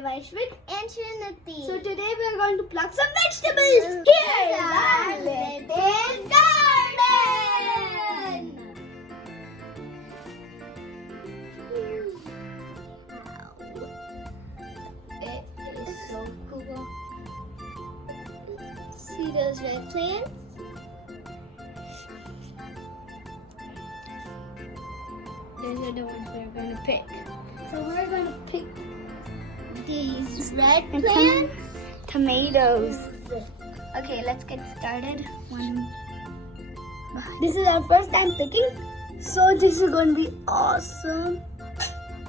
Vaishvik and Srinithi. So today we are going to pluck some vegetables. Here's our little garden. It is so cool. See those red plants? Those are the ones we're going to pick. So we're going to pick These red And plants? tomatoes. Okay, let's get started. This is our first time picking, so this is going to be awesome.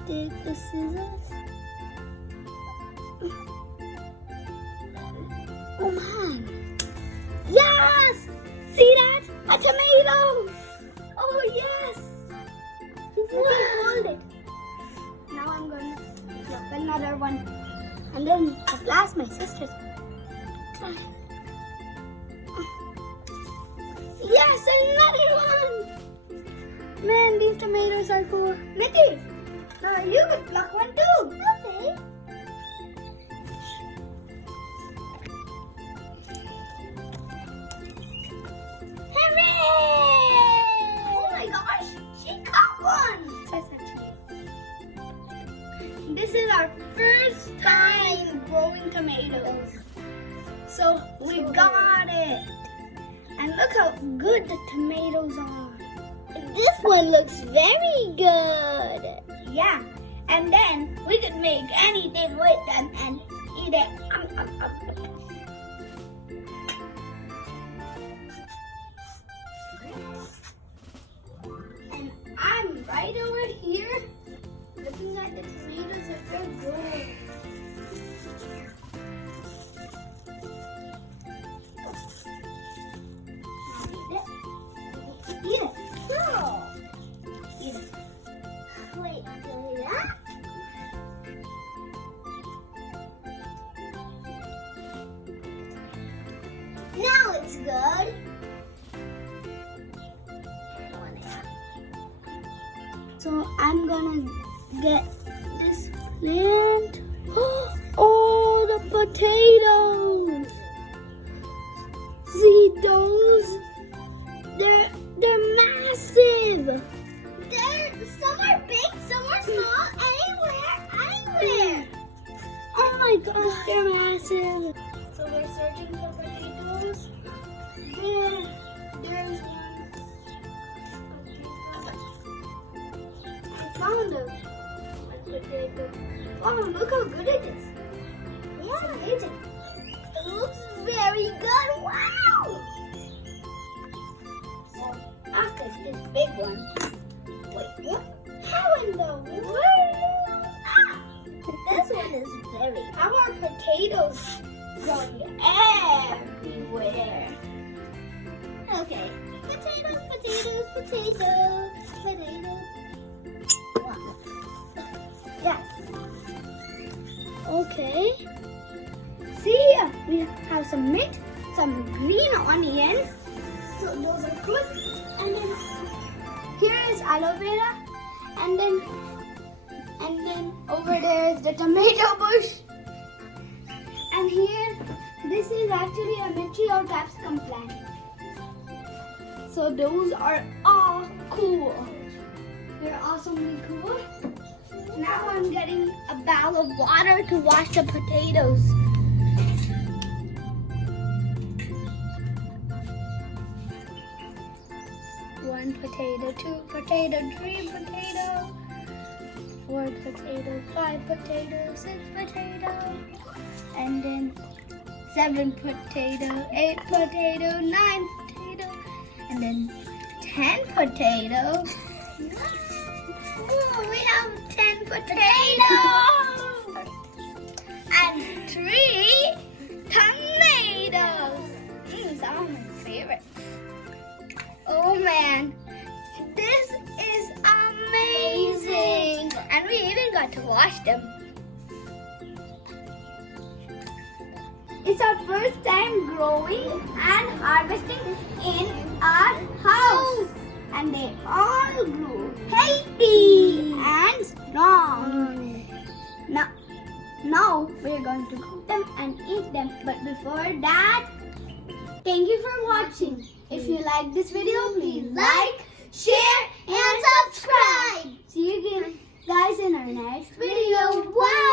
Take the scissors. Oh man! Yes! See that? A tomato! Oh yes! Hold it. Now I'm going to pluck another one. And then at last my sister's. Try. Yes, another one! Man, these tomatoes are cool. Niti, you could pluck one too. Okay. Hooray! Oh my gosh, she caught one! This is our first time growing tomatoes. So we got it. And look how good the tomatoes are. This one looks very good. Yeah. And then we could make anything with them and eat it. And I'm right over here looking at the tomatoes if they're good. Eat it. Oh. Eat it. Wait, do that? Now it's good. So I'm gonna get this plant. Oh, the potatoes! See those? They're massive. Some are big, some are small. Anywhere. Oh my gosh, they're massive. So we're searching for potatoes. There's one. I found a potato. Oh, look how good it is. Yeah, It's amazing. it looks very good. Wow. So after this big one. Wait, what? How in the world? This one is very. How are potatoes going everywhere? Okay. Potatoes. Wow. Yeah. Okay. See here, we have some mint, some green onions. So those are good. And then here is aloe vera. And then over there is the tomato bush. And here, this is actually a mirchi or capsicum plant. So those are all cool. They're awesomely cool. Now I'm getting a bowl of water to wash the potatoes. One potato, two potato, three potato, four potato, five potato, six potato, and then seven potato, eight potato, nine potato, and then 10 potato. Whoa, we have 10 potatoes and 3 tomatoes. Some of my favorites. Oh man, this is amazing. And we even got to wash them. It's our first time growing and harvesting in our house. And they all grew healthy and strong. Now now we're going to cook them and eat them. But before that, thank you for watching. If you like this video, please like, share and subscribe. See you again guys in our next video. Wow!